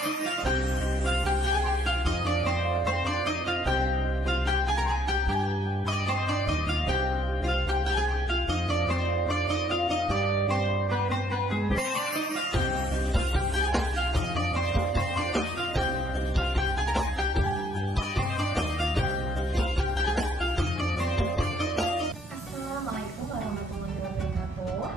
Assalamualaikum warahmatullahi wabarakatuh.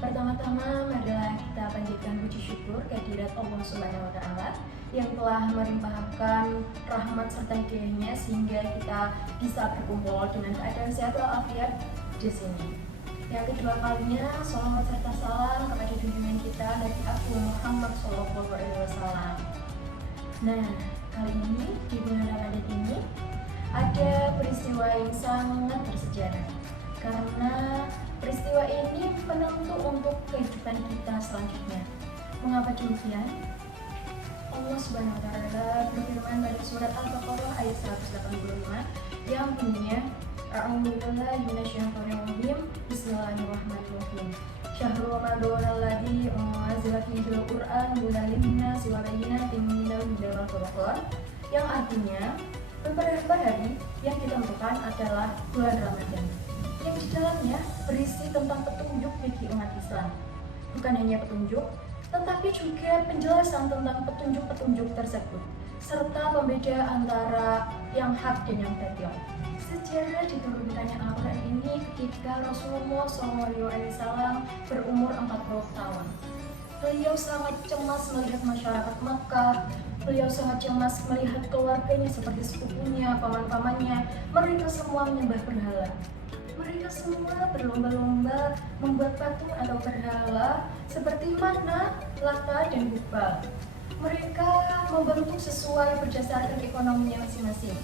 Pertama-tama marilah kita panjatkan puji syukur kehadirat Allah Subhanahu wa taala yang telah melimpahkan rahmat serta hidayahnya sehingga kita bisa berkumpul dengan keadaan sehat walafiat di sini. Yang kedua kalinya, sholawat serta salam kepada junjungan kita Nabi Agung Muhammad Shallallahu Alaihi Wasallam. Nah, kali ini di bulan Ramadan ini ada peristiwa yang sangat bersejarah karena peristiwa ini penentu untuk kehidupan kita selanjutnya. Mengapa demikian? Allah Subhanahu wa taala berfirman pada surat Al-Baqarah ayat 185 yang bunyinya A'udzubillahi minasyaitonir rajim. Bismillahirrahmanirrahim. Syahrul Ramadan alladzi unzila fihi al-Qur'an hudan lin-nasi wa bayyinatin minal huda wal furqan, yang artinya beberapa hari yang ditentukan adalah bulan Ramadan yang di dalamnya berisi tentang petunjuk bagi umat Islam. Bukan hanya petunjuk, tetapi juga penjelasan tentang petunjuk-petunjuk tersebut serta pembeda antara yang hak dan yang batil. Sejarah diturunkannya Al-Quran ini ketika Rasulullah SAW berumur 40 tahun. Beliau sangat cemas melihat masyarakat Makkah. Beliau sangat cemas melihat keluarganya seperti sepupunya, paman-pamannya. Mereka semua menyembah berhala. Mereka semua berlomba-lomba membuat patung atau berhala seperti Manat, Lata, dan Hubal. Mereka membentuk sesuai berdasarkan ekonominya masing-masing.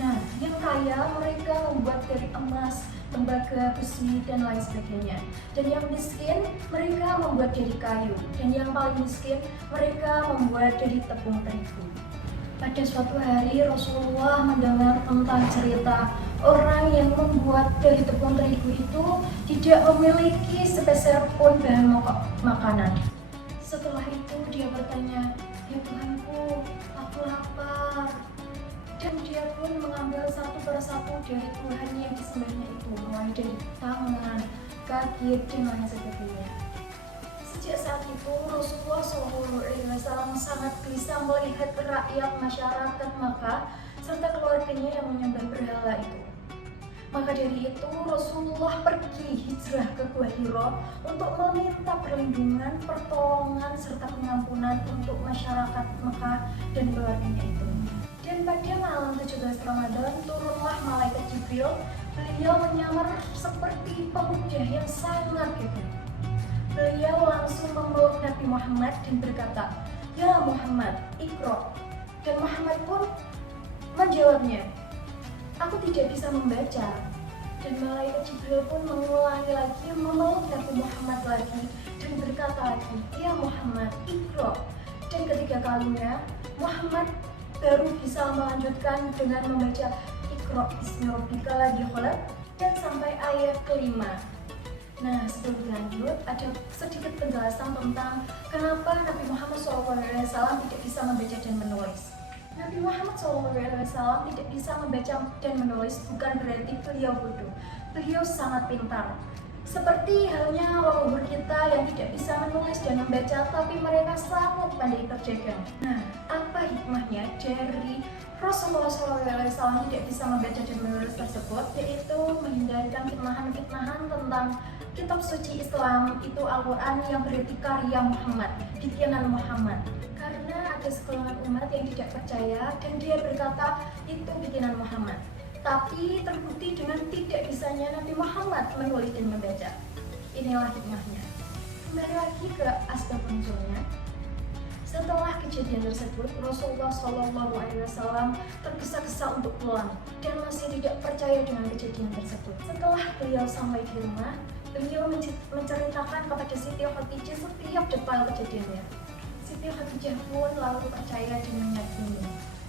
Nah, yang kaya mereka membuat dari emas, tembaga, besi, dan lain sebagainya. Dan yang miskin mereka membuat dari kayu. Dan yang paling miskin mereka membuat dari tepung terigu. Pada suatu hari Rasulullah mendengar tentang cerita orang yang membuat dari tepung terigu itu tidak memiliki sepeser pun bahan makanan. Setelah itu dia bertanya, "Ya Tuhanku, aku lapar." Dan dia pun mengambil satu persatu dari Tuhan yang disembahnya itu, mulai dari tangan, kaki, dan lain sebagainya. Sejak saat itu Rasulullah SAW sangat bisa melihat rakyat masyarakat Makkah serta keluarganya yang menyembah berhala itu. Maka dari itu Rasulullah pergi hijrah ke Gua Hira untuk meminta perlindungan, pertolongan serta pengampunan untuk masyarakat Makkah dan keluarganya itu. Dan pada malam 17 Ramadan turunlah malaikat Jibril. Beliau menyamar seperti pemuda yang sangat gagah. Beliau langsung memeluk Nabi Muhammad dan berkata, "Ya Muhammad, Iqra." Dan Muhammad pun menjawabnya, "Aku tidak bisa membaca." Dan malaikat Jibril pun mengulangi lagi, memeluk Nabi Muhammad lagi dan berkata lagi, "Ya Muhammad, Iqra." Dan ketiga kalinya Muhammad baru bisa melanjutkan dengan membaca Iqra bismi rabbikal ladzi khalaq dan sampai ayat kelima. Nah, sebelum lanjut ada sedikit penjelasan tentang kenapa Nabi Muhammad SAW tidak bisa membaca dan menulis. Nabi Muhammad SAW tidak bisa membaca dan menulis bukan berarti beliau bodoh. Beliau sangat pintar. Seperti halnya leluhur kita yang tidak bisa menulis dan membaca, tapi mereka sangat pandai berdagang. Nah, apa hikmahnya dari Rasulullah SAW tidak bisa membaca dan menulis tersebut? Yaitu menghindarkan fitnahan-fitnahan tentang kitab suci Islam, itu Al-Quran, yang berarti karya Muhammad, bikinan Muhammad. Karena ada sekelumit umat yang tidak percaya dan dia berkata itu bikinan Muhammad. Tapi terbukti dengan tidak bisanya Nabi Muhammad menulis dan membaca. Inilah hikmahnya. Kembali lagi ke asbab nuzulnya. Setelah kejadian tersebut, Rasulullah SAW tergesa-gesa untuk pulang dan masih tidak percaya dengan kejadian tersebut. Setelah beliau sampai di rumah, beliau menceritakan kepada Siti Khadijah setiap detail kejadiannya. Siti Khadijah pun lalu percaya dan meyakini.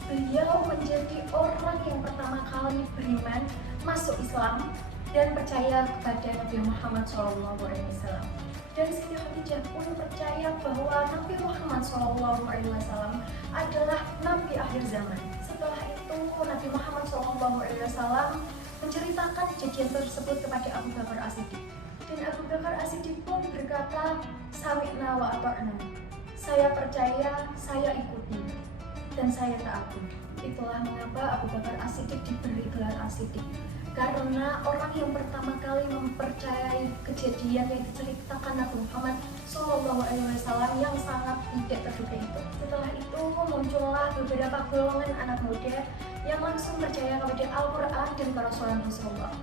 Beliau menjadi orang yang pertama kali beriman, masuk Islam, dan percaya kepada Nabi Muhammad SAW. Dan Siti Khadijah pun percaya bahwa Nabi Muhammad Muhammad SAW adalah nabi akhir zaman. Setelah itu Nabi Muhammad SAW menceritakan kejadian tersebut kepada Abu Bakar As-Siddiq. Dan Abu Bakar As-Siddiq pun berkata, "Sami'na wa ata'na." Saya percaya, saya ikuti, dan saya taati. Itulah mengapa Abu Bakar As-Siddiq diberi gelar As-Siddiq, karena orang yang pertama kali mempercayai kejadian yang diceritakan Nabi Muhammad SAW yang sangat tidak terduga itu. Setelah itu muncullah beberapa golongan anak muda yang langsung percaya kepada Al-Quran dan kerasulan Rasulullah,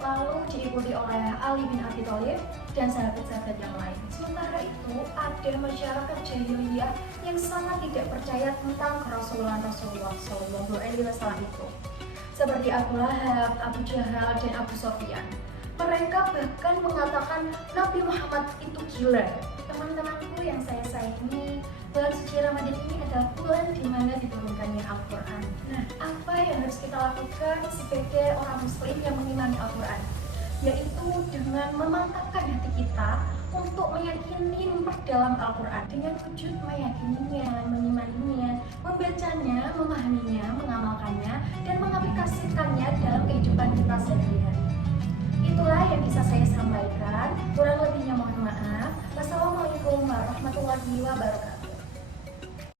lalu diikuti oleh Ali bin Abi Thalib dan sahabat-sahabat yang lain. Sementara itu ada masyarakat jahiliyah yang sangat tidak percaya tentang kerasulan Rasulullah SAW itu, seperti Abu Lahab, Abu Jahal, dan Abu Sufyan. Mereka bahkan mengatakan Nabi Muhammad itu gila. Teman-temanku yang saya sayangi, bulan suci Ramadan ini adalah bulan di mana diturunkannya Al-Quran. Nah, apa yang harus kita lakukan sebagai orang muslim yang mengimani Al-Quran? Yaitu dengan memantapkan hati kita untuk meyakini memperdalam Al-Quran dengan wujud meyakininya, mengimaninya, membacanya, memahaminya, mengamalkannya, dan mengaplikasikannya dalam kehidupan kita sehari-hari. Itulah yang bisa saya sampaikan. Kurang lebihnya mohon maaf. Wassalamualaikum warahmatullahi wabarakatuh.